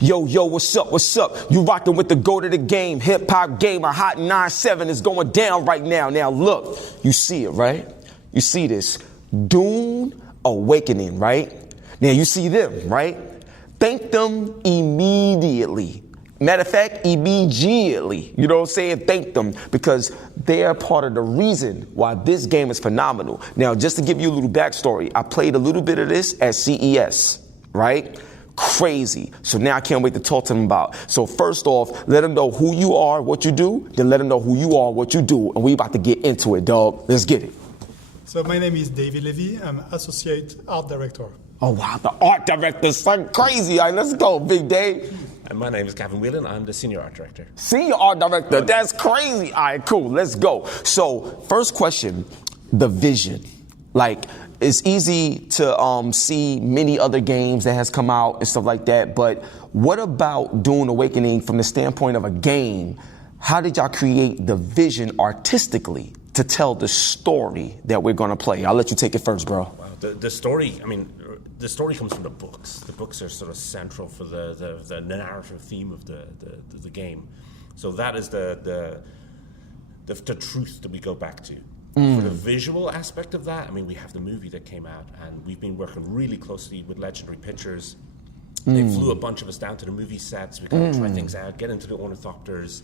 Yo, yo, what's up, what's up? You rocking with the GOAT of the game, HipHopGamer, Hot 97 is going down right now. Now look, you see it, right? You see this, DUNE Awakening, right? Now you see them, right? Thank them immediately. Matter of fact, immediately, you know what I'm saying? Thank them because they are part of the reason why this game is phenomenal. Now, just to give you a little backstory, I played a little bit of this at CES, right? Crazy. So now I can't wait to talk to them about. So first off, let them know who you are, what you do, then let them know who you are, what you do, and we about to get into it, dog. Let's get it. So my name is David Levy. I'm Associate Art Director. Oh wow, the art director, son, crazy. All right, let's go, Big Dave. And my name is Gavin Whelan. I'm the Senior Art Director. Senior Art Director, that's crazy. All right, cool, let's go. So first question, the vision. Like, it's easy to see many other games that has come out and stuff like that, but what about DUNE Awakening from the standpoint of a game? How did y'all create the vision artistically to tell the story that we're gonna play? I'll let you take it first, bro. Wow, the story, I mean, the story comes from the books. The books are sort of central for the narrative theme of the game. So that is the truth that we go back to. For the visual aspect of that, I mean, we have the movie that came out, and we've been working really closely with Legendary Pictures. They flew a bunch of us down to the movie sets. We got to try things out, get into the ornithopters,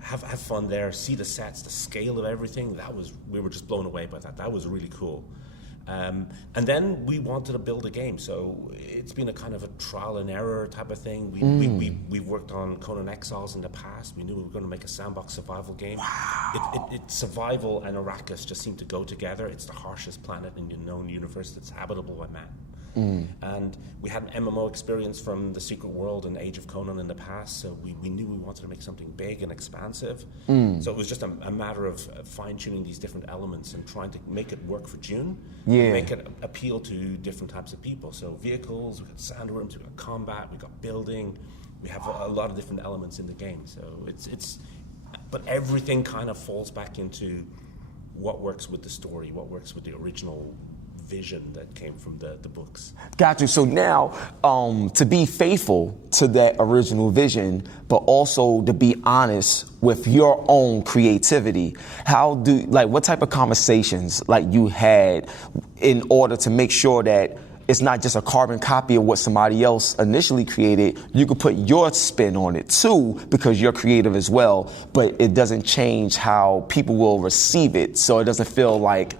have fun there, see the sets, the scale of everything. We were just blown away by that. That was really cool. And then we wanted to build a game, so it's been a kind of a trial and error type of thing. We've worked on Conan Exiles in the past. We knew we were going to make a sandbox survival game. Wow. Survival and Arrakis just seem to go together. It's the harshest planet in the known universe that's habitable by man. And we had an MMO experience from the Secret World and Age of Conan in the past, so we knew we wanted to make something big and expansive. So it was just a matter of fine-tuning these different elements and trying to make it work for DUNE, make it appeal to different types of people. So vehicles, we've got sandworms, we've got combat, we've got building, we have a lot of different elements in the game. So but everything kind of falls back into what works with the story, what works with the original vision that came from the books. Got you. So now, to be faithful to that original vision, but also to be honest with your own creativity, what type of conversations you had in order to make sure that it's not just a carbon copy of what somebody else initially created, you could put your spin on it too, because you're creative as well, but it doesn't change how people will receive it, so it doesn't feel like,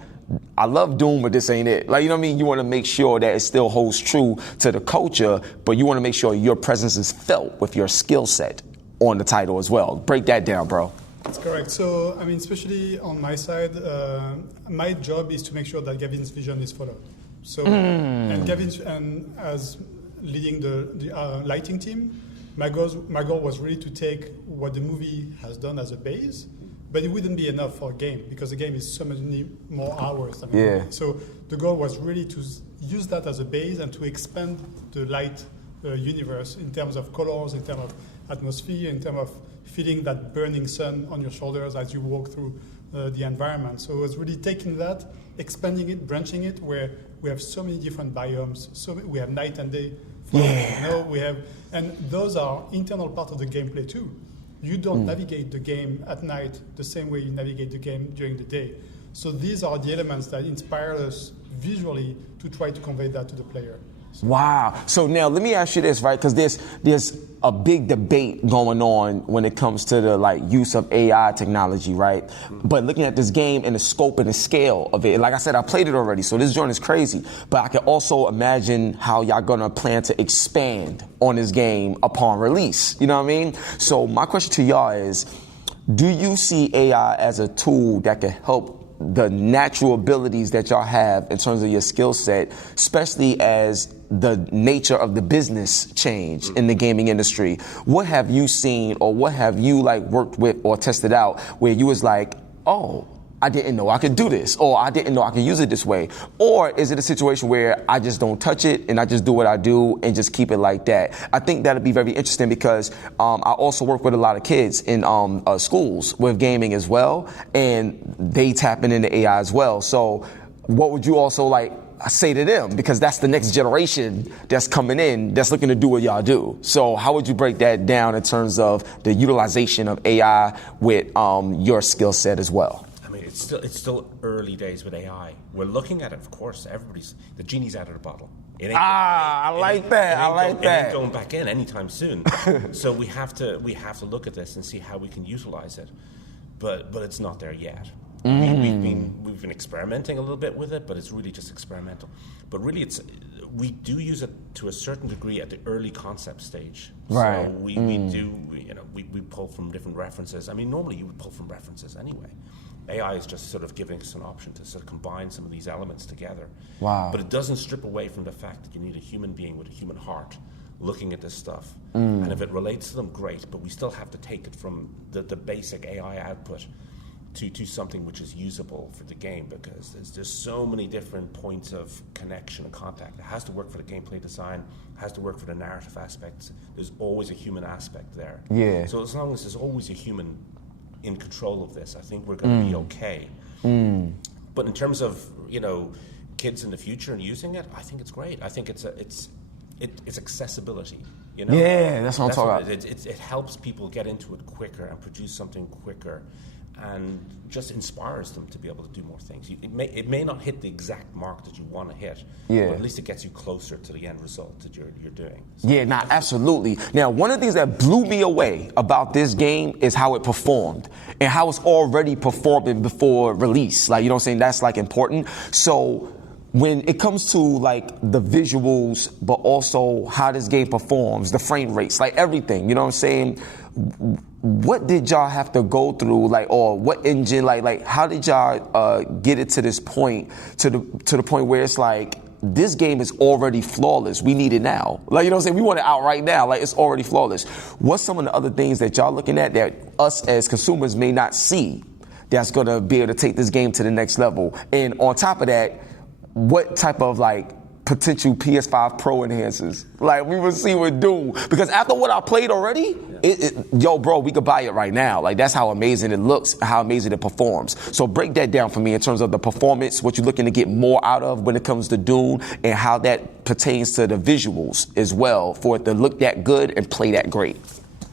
I love DUNE, but this ain't it. You know what I mean? You want to make sure that it still holds true to the culture, but you want to make sure your presence is felt with your skill set on the title as well. Break that down, bro. That's correct. So, I mean, especially on my side, my job is to make sure that Gavin's vision is followed. So, and Gavin's, as leading the lighting team, my goal was really to take what the movie has done as a base, but it wouldn't be enough for a game because the game is so many more hours than a movie. So the goal was really to use that as a base and to expand the light universe in terms of colors, in terms of atmosphere, in terms of feeling that burning sun on your shoulders as you walk through the environment. So it was really taking that, expanding it, branching it, where we have so many different biomes. We have night and day. And those are internal part of the gameplay too. You don't navigate the game at night the same way you navigate the game during the day. So these are the elements that inspire us visually to try to convey that to the player. Wow. So now let me ask you this, right? Because there's a big debate going on when it comes to the use of AI technology, right? But looking at this game and the scope and the scale of it, like I said, I played it already, so this joint is crazy. But I can also imagine how y'all gonna plan to expand on this game upon release. You know what I mean? So my question to y'all is, do you see AI as a tool that can help the natural abilities that y'all have in terms of your skill set, especially as the nature of the business change in the gaming industry? What have you seen, or what have you worked with or tested out where you was like, oh, I didn't know I could do this, or I didn't know I could use it this way? Or is it a situation where I just don't touch it and I just do what I do and just keep it like that? I think that'd be very interesting because I also work with a lot of kids in schools with gaming as well, and they tapping into AI as well. So what would you also say to them? Because that's the next generation that's coming in that's looking to do what y'all do. So how would you break that down in terms of the utilization of AI with your skill set as well? I mean, it's still early days with AI. We're looking at it, of course. The genie's out of the bottle. I like that. It ain't going back in anytime soon. So we have to look at this and see how we can utilize it. But it's not there yet. We've been experimenting a little bit with it, but it's really just experimental. But really, we do use it to a certain degree at the early concept stage. Right. So we pull from different references. I mean, normally you would pull from references anyway. AI is just sort of giving us an option to sort of combine some of these elements together. Wow. But it doesn't strip away from the fact that you need a human being with a human heart looking at this stuff. And if it relates to them, great, but we still have to take it from the basic AI output to something which is usable for the game, because there's so many different points of connection and contact. It has to work for the gameplay design, it has to work for the narrative aspects. There's always a human aspect there. Yeah. So as long as there's always a human in control of this, I think we're going to be okay. But in terms of kids in the future and using it, I think it's great. I think it's accessibility. Yeah, that's what I'm talking about. It helps people get into it quicker and produce something quicker, and just inspires them to be able to do more things. It may not hit the exact mark that you want to hit, but at least it gets you closer to the end result that you're doing. So yeah, absolutely. Now, one of the things that blew me away about this game is how it performed and how it's already performing before release. Like, you know what I'm saying? That's like important. So when it comes to like the visuals, but also how this game performs, the frame rates, like everything, you know what I'm saying? What did y'all have to go through, like, or what engine, like how did y'all get it to this point, to the point where it's like, this game is already flawless. We need it now. Like, you know what I'm saying? We want it out right now. Like, it's already flawless. What's some of the other things that y'all looking at that us as consumers may not see that's going to be able to take this game to the next level? And on top of that, what type of like potential PS5 Pro enhancers like we will see with DUNE? Because after what I played already, yo, bro, we could buy it right now. Like, that's how amazing it looks, how amazing it performs. So break that down for me in terms of the performance, what you're looking to get more out of when it comes to DUNE, and how that pertains to the visuals as well, for it to look that good and play that great.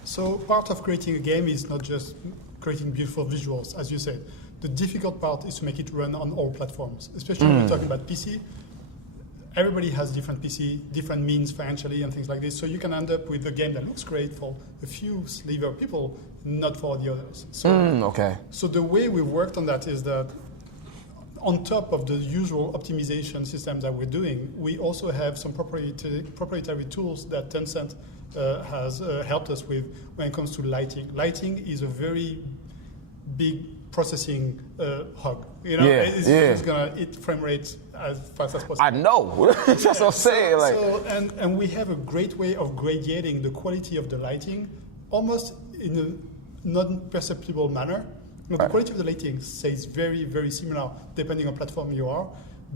So part of creating a game is not just creating beautiful visuals, as you said. The difficult part is to make it run on all platforms, especially when we're talking about PC. Everybody has different PC, different means financially and things like this. So you can end up with a game that looks great for a few sliver of people, not for the others. So, Okay. So the way we worked on that is that on top of the usual optimization systems that we're doing, we also have some proprietary tools that Tencent has helped us with when it comes to lighting. Lighting is a very big processing hog. It's just gonna hit frame rates as fast as possible. I know. That's what I'm saying. Like, so, and we have a great way of gradating the quality of the lighting, almost in a non-perceptible manner. The quality of the lighting stays very, very similar depending on platform you are,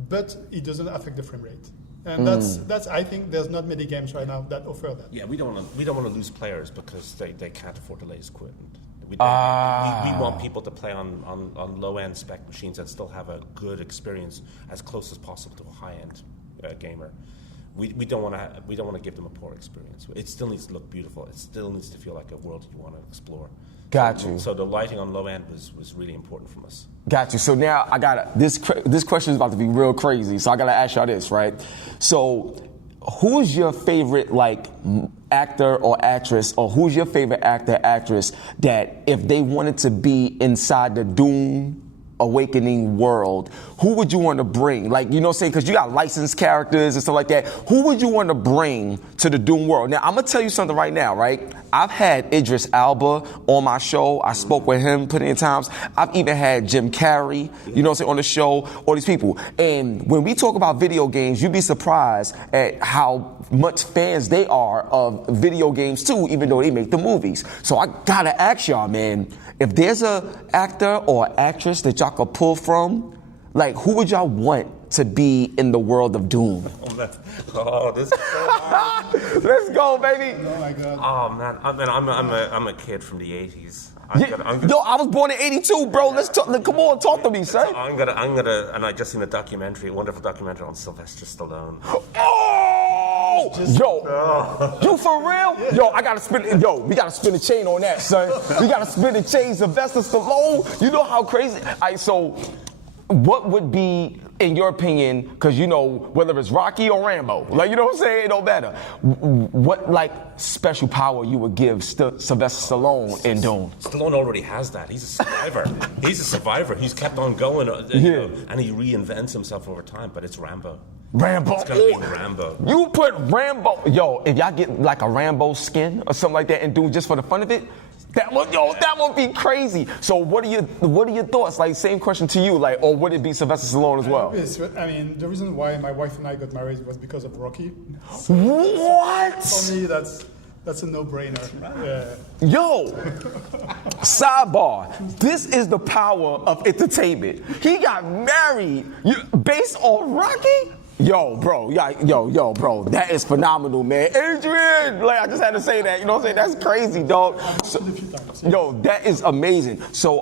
but it doesn't affect the frame rate. And that's I think there's not many games right now that offer that. yeah, we don't want to lose players because they can't afford the latest equipment. We want people to play on low-end spec machines and still have a good experience as close as possible to a high-end gamer. We don't want to give them a poor experience. It still needs to look beautiful. It still needs to feel like a world you want to explore. Got you. So the lighting on low end was really important from us. Got you. So now I got this question is about to be real crazy. So I gotta ask y'all this, right? So who is your favorite like actor or actress, or who's your favorite actor, actress that if they wanted to be inside the DUNE Awakening world, who would you want to bring? Like, you know what I'm saying? Because you got licensed characters and stuff like that. Who would you want to bring to the DUNE world? Now, I'm going to tell you something right now, right? I've had Idris Elba on my show. I spoke with him plenty of times. I've even had Jim Carrey, you know what I'm saying, on the show, all these people. And when we talk about video games, you'd be surprised at how much fans they are of video games too, even though they make the movies. So I got to ask y'all, man, if there's a actor or actress that y'all could pull from, like, who would y'all want to be in the world of DUNE? This is so hard. Let's go, baby. Oh my God. Oh man, I'm a kid from the '80s. Yo, I was born in '82, bro. Let's talk. Come on, talk to me, son. I'm gonna, and I just seen a wonderful documentary on Sylvester Stallone. Oh, yo, you for real? Yo, I gotta spin. Yo, we gotta spin the chain on that, son. We gotta spin the chain. Sylvester Stallone. You know how crazy? All right, so what would be, in your opinion, because you know whether it's Rocky or Rambo, like, you know what I'm saying, it don't matter. What like special power you would give Sylvester Stallone in DUNE? Stallone already has that. He's a survivor. He's a survivor. He's kept on going, you know, and he reinvents himself over time. But it's Rambo. Rambo. It's gonna be Rambo. You put Rambo. Yo, if y'all get like a Rambo skin or something like that and DUNE just for the fun of it. That would be crazy. So what are your thoughts? Like, same question to you, like, or would it be Sylvester Stallone as well? I mean, the reason why my wife and I got married was because of Rocky. So what? For me, that's a no-brainer. Yeah. Yo, sidebar. This is the power of entertainment. He got married based on Rocky? Yo, bro, bro, that is phenomenal, man. Adrian, like, I just had to say that, you know what I'm saying? That's crazy, dog. So, yo, that is amazing. So,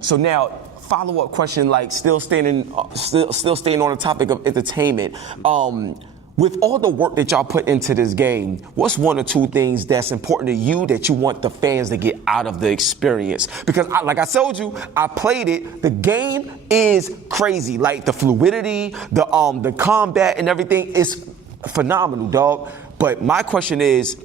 so now, follow-up question, like, still staying on the topic of entertainment. With all the work that y'all put into this game, what's one or two things that's important to you that you want the fans to get out of the experience? Because like I told you, I played it. The game is crazy. Like the fluidity, the combat and everything is phenomenal, dog. But my question is,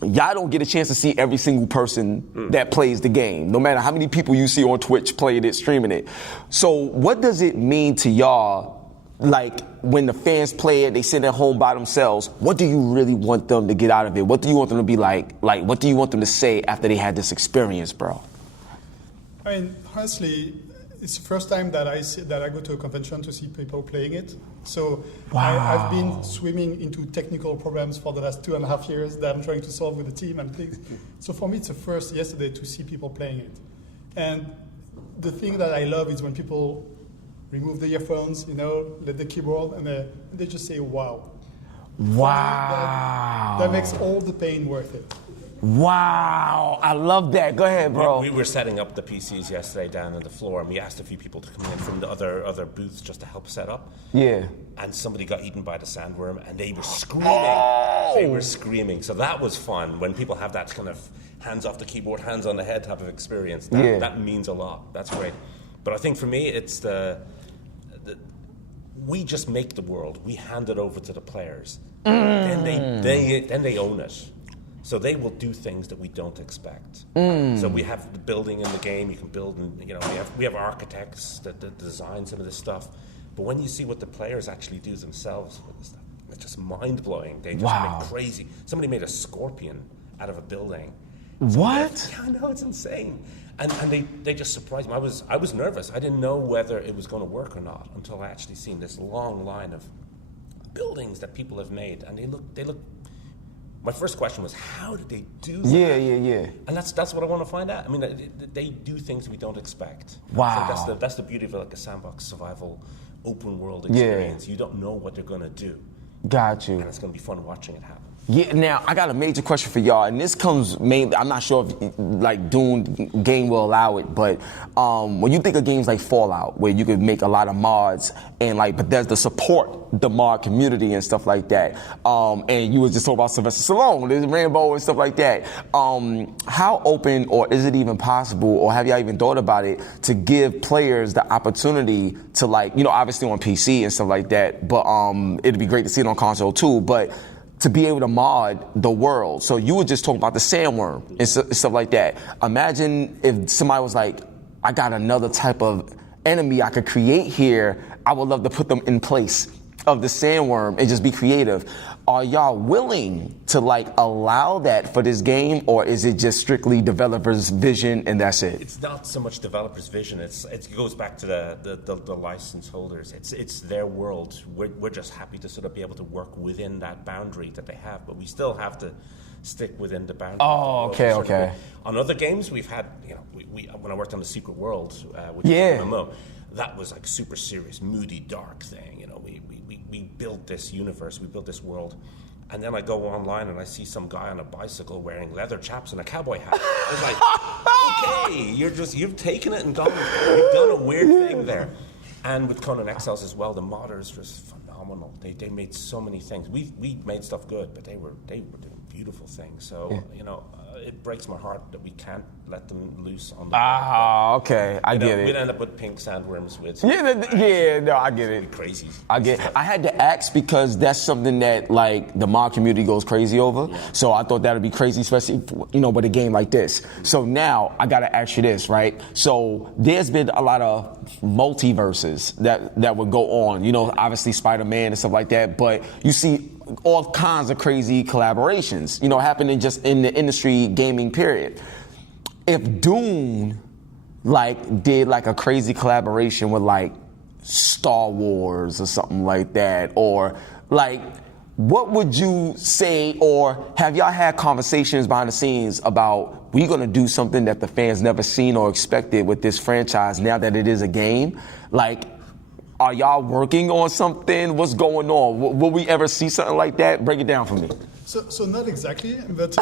y'all don't get a chance to see every single person that plays the game, no matter how many people you see on Twitch playing it, streaming it. So what does it mean to y'all? Like, when the fans play it, they sit at home by themselves, what do you really want them to get out of it? What do you want them to be like? Like, what do you want them to say after they had this experience, bro? I mean, honestly, it's the first time that I go to a convention to see people playing it. So I've been swimming into technical problems for the last 2.5 years that I'm trying to solve with the team and things. So for me, it's the first yesterday to see people playing it. And the thing that I love is when people remove the earphones, you know, let the keyboard, and they just say, wow. Wow. That makes all the pain worth it. Wow. I love that. Go ahead, bro. We were setting up the PCs yesterday down on the floor, and we asked a few people to come in from the other booths just to help set up. Yeah. And somebody got eaten by the sandworm, and they were screaming. Oh! They were screaming. So that was fun, when people have that kind of hands off the keyboard, hands on the head type of experience. That means a lot. That's great. But I think for me, it's we just make the world. We hand it over to the players. Then they own it. So they will do things that we don't expect. So we have the building in the game. You can build, and you know, we have architects that design some of this stuff. But when you see what the players actually do themselves with this stuff, it's just mind blowing. They just make crazy. Somebody made a scorpion out of a building. What? Yeah, I know, it's insane. And they just surprised me. I was nervous. I didn't know whether it was going to work or not until I actually seen this long line of buildings that people have made, and they look. My first question was, how did they do that? Yeah. And that's what I want to find out. I mean, they do things we don't expect. Wow. So that's the beauty of like a sandbox survival, open world experience. You don't know what they're going to do. Got you. And it's going to be fun watching it happen. Yeah, now I got a major question for y'all, and this comes mainly, I'm not sure if like DUNE game will allow it, but when you think of games like Fallout, where you could make a lot of mods and like Bethesda support the mod community and stuff like that, and you was just talking about Sylvester Stallone, there's Rambo and stuff like that, how open, or is it even possible, or have y'all even thought about it, to give players the opportunity to, like, you know, obviously on PC and stuff like that, but it'd be great to see it on console too, but to be able to mod the world. So you were just talking about the sandworm and stuff like that. Imagine if somebody was like, I got another type of enemy I could create here. I would love to put them in place of the sandworm and just be creative. Are y'all willing to like allow that for this game, or is it just strictly developers' vision and that's it? It's not so much developers' vision. It goes back to the license holders. It's their world. We're just happy to sort of be able to work within that boundary that they have, but we still have to stick within the boundary. Oh, okay. On other games, we've had, you know, we when I worked on the Secret World, which is an MMO, that was like super serious, moody, dark thing. You know, we built this universe, we built this world, And then I go online and I see some guy on a bicycle wearing leather chaps and a cowboy hat. I was like, okay, you've taken it and you've done a weird thing there. And with Conan Exiles as well, the modders was phenomenal. They made so many things. We made stuff good, but they were doing beautiful things. So it breaks my heart that we can't let them loose on the Ah, okay, I get it. We'd end up with pink sandworms with no, I get it. Crazy. I had to ask because that's something that like the mod community goes crazy over. Yeah. So I thought that would be crazy, especially with a game like this. So now I gotta ask you this, right? So there's been a lot of multiverses that would go on. Obviously Spider-Man and stuff like that. But you see all kinds of crazy collaborations, happening just in the industry gaming period. If DUNE did a crazy collaboration with Star Wars or something like that, or what would you say, or have y'all had conversations behind the scenes about we're gonna do something that the fans never seen or expected with this franchise now that it is a game? Are y'all working on something? What's going on? Will we ever see something like that? Break it down for me. So not exactly, but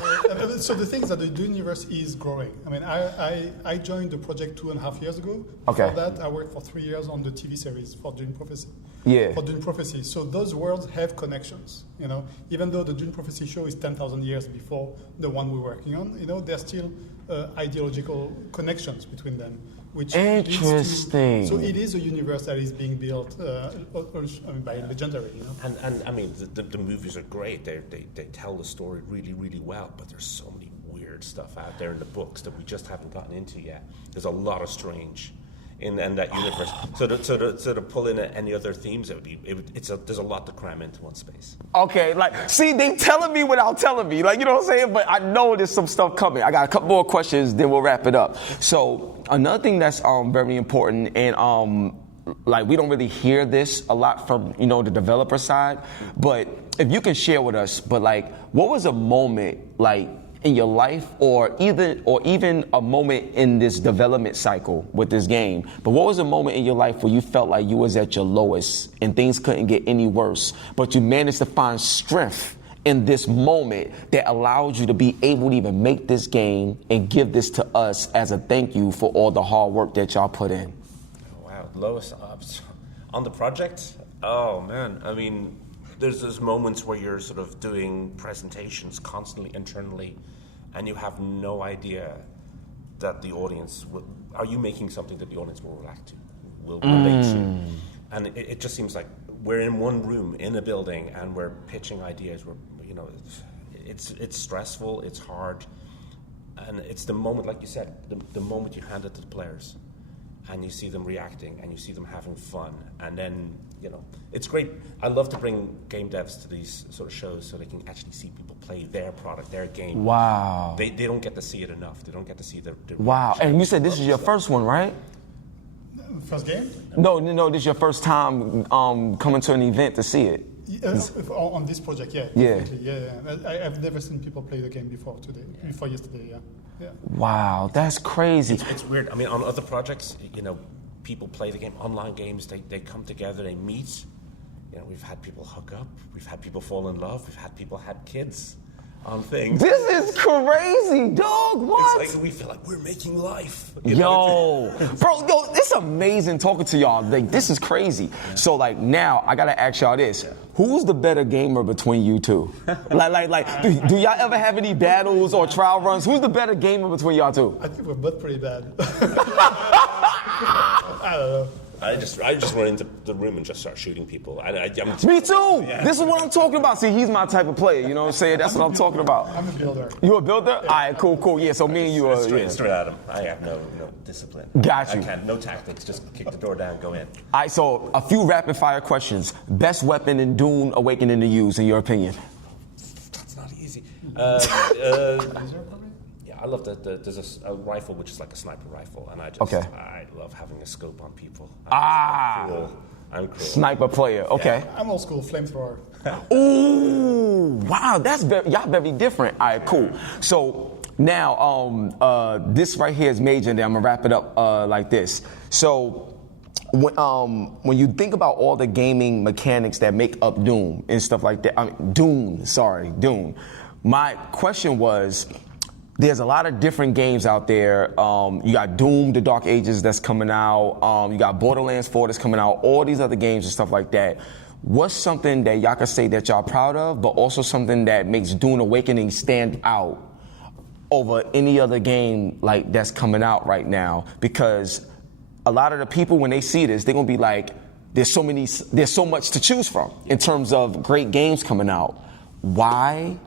so the thing is that the DUNE universe is growing. I mean, I joined the project 2.5 years ago. Okay. Before that, I worked for 3 years on the TV series for DUNE Prophecy. Yeah. For DUNE Prophecy. So those worlds have connections. Even though the DUNE Prophecy show is 10,000 years before the one we're working on, there's still ideological connections between them. Which interesting. So it is a universe that is being built by Legendary. And I mean, the movies are great. They tell the story really, really well. But there's so many weird stuff out there in the books that we just haven't gotten into yet. There's a lot of strange in that universe. So to pull in any other themes, there's a lot to cram into one space. Okay, see, they telling me without telling me, you know what I'm saying? But I know there's some stuff coming. I got a couple more questions, then we'll wrap it up. So another thing that's very important, and we don't really hear this a lot from the developer side, but if you can share with us, what was a moment in your life, or even a moment in this development cycle with this game, but what was a moment in your life where you felt like you was at your lowest and things couldn't get any worse, but you managed to find strength in this moment that allowed you to be able to even make this game and give this to us as a thank you for all the hard work that y'all put in? Wow, lowest on the project? Oh man, I mean, there's those moments where you're sort of doing presentations constantly internally, and you have no idea that the audience are you making something that the audience will relate to, and it just seems like we're in one room in a building and we're pitching ideas. It's stressful, it's hard, and it's the moment, like you said, the moment you hand it to the players, and you see them reacting, and you see them having fun, and then it's great. I love to bring game devs to these sort of shows so they can actually see people play their product, their game. Wow. They don't get to see it enough. They don't get to see the wow. And you said this is your first one, right? First game? No, this is your first time coming to an event to see it. On this project, yeah. Yeah. Yeah. I've never seen people play the game before yesterday, yeah. Wow, that's crazy. It's weird. I mean, on other projects, people play the game, online games, they come together, they meet. We've had people hook up, we've had people fall in love, we've had people had kids on things. This is crazy, dog. What? It's we feel like we're making life. Bro, it's amazing talking to y'all. This is crazy. Yeah. So now I gotta ask y'all this. Who's the better gamer between you two? Do y'all ever have any battles or trial runs? Who's the better gamer between y'all two? I think we're both pretty bad. I don't know. I just run into the room and just start shooting people. Me too. Yeah. This is what I'm talking about. See, he's my type of player. You know what I'm saying? That's what I'm talking about. I'm a builder. You a builder? Yeah. All right, cool. Yeah, so me and you are straight at him. I have no discipline. Got you. No tactics. Just kick the door down, go in. All right, so a few rapid fire questions. Best weapon in DUNE Awakening to use, in your opinion? That's not easy. I love that there's a rifle which is like a sniper rifle, and I love having a scope on people. I'm cool. Sniper player, okay. Yeah, I'm old school, flamethrower. Ooh, wow, y'all very different. All right, cool. So now, this right here is major, and then I'm gonna wrap it up like this. So when you think about all the gaming mechanics that make up Doom and stuff like that, Dune. My question was, there's a lot of different games out there. You got Doom, The Dark Ages that's coming out. You got Borderlands 4 that's coming out. All these other games and stuff like that. What's something that y'all can say that y'all proud of, but also something that makes Dune Awakening stand out over any other game like that's coming out right now? Because a lot of the people, when they see this, they're gonna be like, there's so much to choose from in terms of great games coming out. Why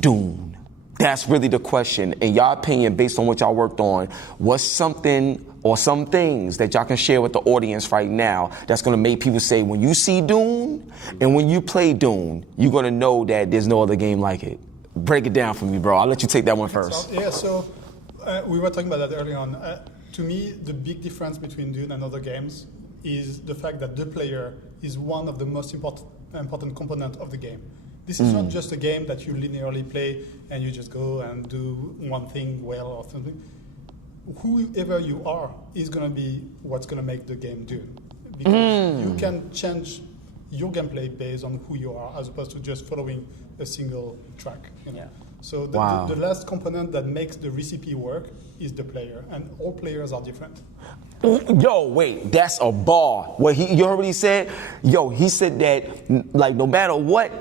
Dune? That's really the question. In y'all opinion, based on what y'all worked on, what's something or some things that y'all can share with the audience right now that's gonna make people say, when you see Dune and when you play Dune, you're gonna know that there's no other game like it? Break it down for me, bro. I'll let you take that one first. So we were talking about that early on. To me, the big difference between Dune and other games is the fact that the player is one of the most important component of the game. This is not just a game that you linearly play and you just go and do one thing well or something. Whoever you are is going to be what's going to make the game Dune. Because you can change your gameplay based on who you are as opposed to just following a single track. You know? Yeah. So the last component that makes the recipe work is the player, and all players are different. Yo, wait, that's a bar. You heard what he said? Yo, he said that like no matter what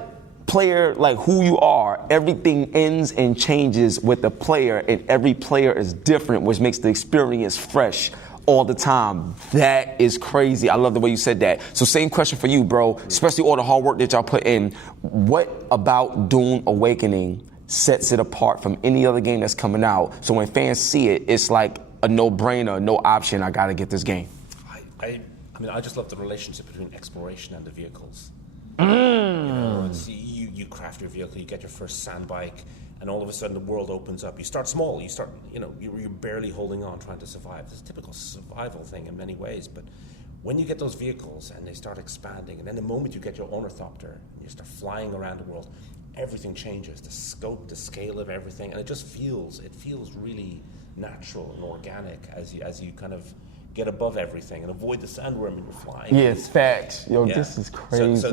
player, like who you are, everything ends and changes with the player, and every player is different, which makes the experience fresh all the time. That is crazy. I love the way you said that. So same question for you, bro, especially all the hard work that y'all put in. What about Dune Awakening sets it apart from any other game that's coming out? So when fans see it, it's like a no-brainer, no option. I gotta get this game. I mean, I just love the relationship between exploration and the vehicles. You know, you craft your vehicle, you get your first sand bike, and all of a sudden the world opens up. You start small. You're barely holding on, trying to survive. It's a typical survival thing in many ways, but when you get those vehicles and they start expanding, and then the moment you get your ornithopter and you start flying around the world, everything changes. The scope, the scale of everything, and it feels really natural and organic as you kind of get above everything and avoid the sandworm when you're flying. Yeah, it's facts. Yo, this is crazy. So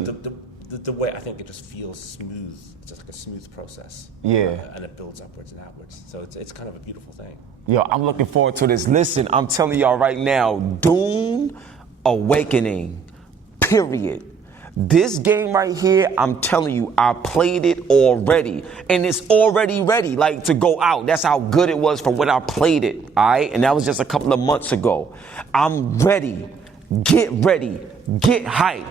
the way, I think it just feels smooth. It's just like a smooth process. Yeah. And it builds upwards and outwards. So it's kind of a beautiful thing. Yo, I'm looking forward to this. Listen, I'm telling y'all right now, Dune Awakening, period. This game right here, I'm telling you, I played it already. And it's already ready, like, to go out. That's how good it was from when I played it, all right? And that was just a couple of months ago. I'm ready. Get hyped.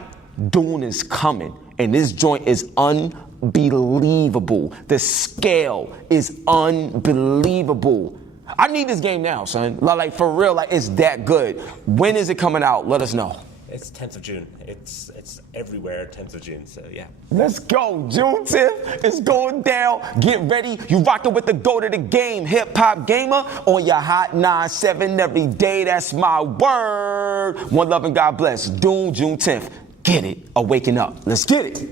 Dune is coming. And this joint is unbelievable. The scale is unbelievable. I need this game now, son. Like, for real, like, it's that good. When is it coming out? Let us know. It's 10th of June. It's everywhere 10th of June, so yeah. Let's go. June 10th is going down. Get ready. You rocking with the GOAT of the game, HipHopGamer, on your Hot 97 every day. That's my word. One love and God bless. June 10th. Get it. Awaken up. Let's get it.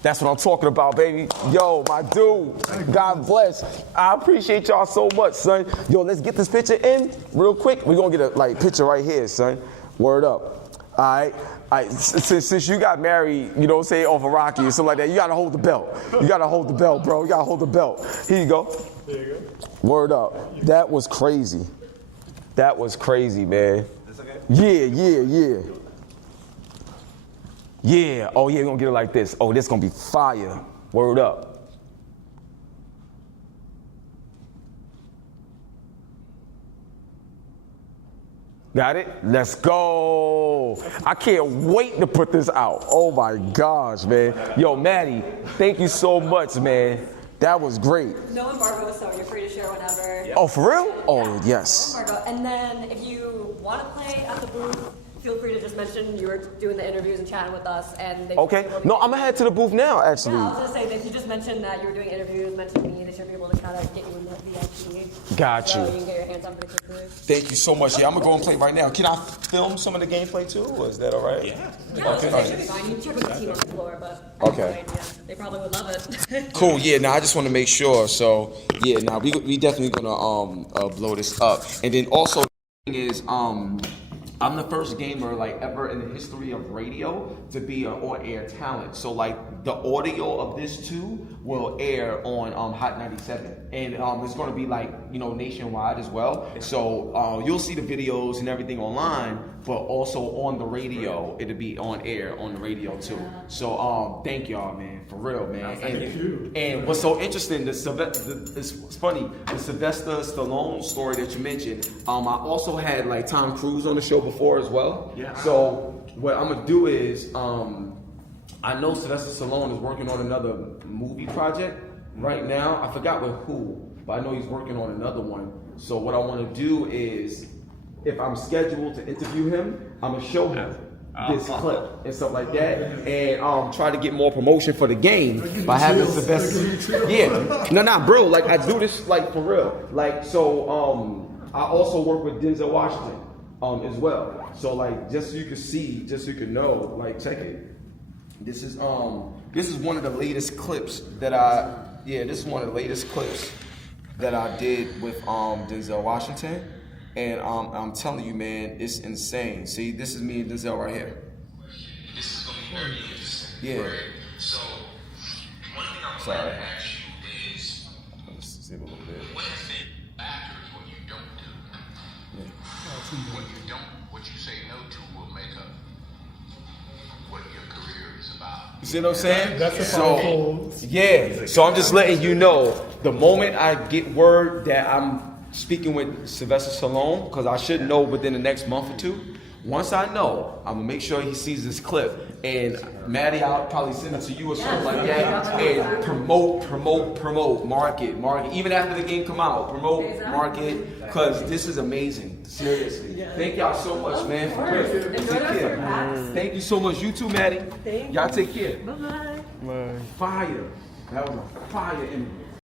That's what I'm talking about, baby. Yo, my dude. God bless. I appreciate y'all so much, son. Yo, let's get this picture in real quick. We're going to get a picture right here, son. Word up. All right. Since you got married, you know what I'm saying, off of Rocky or something like that, you got to hold the belt. You got to hold the belt, bro. You got to hold the belt. Here you go. There you go. Word up. That was crazy. That was crazy, man. Is this okay? Yeah. Yeah. Oh, yeah, we're going to get it like this. Oh, this going to be fire. Word up. Got it? Let's go. I can't wait to put this out. Oh my gosh, man. Yo, Maddie, thank you so much, man. That was great. No embargo, so you're free to share whenever. Oh, for real? Oh, yes. No embargo. And then if you want to play at the booth, feel free to just mention you were doing the interviews and chatting with us. And they okay. No, I'm going to head to the booth now, actually. Yeah, I was going to say, if you just mentioned that you were doing interviews, mention me, they should be able to kind of get you in the VIP. Got you. So you can get your hands on pretty quickly. Thank you so much. Yeah, I'm going to go and play right now. Can I film some of the gameplay too? Or is that all right? Yeah. Okay. That should be fine. You can check with the team on the floor, but okay. Yeah, they probably would love it. Cool. Yeah. Now I just want to make sure. So yeah. Now we definitely gonna blow this up. And then also is I'm the first gamer like ever in the history of radio to be an on-air talent. So like the audio of this too will air on Hot 97, and it's going to be like, you know, nationwide as well. So you'll see the videos and everything online, but also on the radio. It'll be on air on the radio too. So thank y'all, man, for real, man. And what's so interesting, it's funny, the Sylvester Stallone story that you mentioned. I also had like Tom Cruise on the show before as well. Yeah. So what I'm gonna do is, I know Sylvester Stallone is working on another movie project right now. I forgot with who, but I know he's working on another one. So what I want to do is, if I'm scheduled to interview him, I'm gonna show him this clip and stuff like that, and try to get more promotion for the game by having Sylvester. Yeah, no, bro. Like I do this like for real. Like so, I also work with Denzel Washington as well. So like, just so you can see, just so you can know, like check it. This is one of the latest clips that this is one of the latest clips that I did with Denzel Washington. And I'm telling you, man, it's insane. See, this is me and Denzel right here. This is going to be very interesting. Yeah. Right? So, one thing I'm going to ask you is, let's see a little bit. what has been factors what you don't do? Yeah. What you say no to will make up what your career is about. You see what I'm saying? That's a powerful. Yeah. So I'm just letting you know, the moment I get word that I'm speaking with Sylvester Stallone, because I should know within the next month or two. Once I know, I'm gonna make sure he sees this clip, and Maddie, I'll probably send it to you or something like that, and promote, market. Even after the game come out, promote, market, because this is amazing. Seriously, thank y'all so much, man. For real. Take care. Thank you so much. You too, Maddie. Y'all take care. Bye-bye. Fire. That was a fire interview.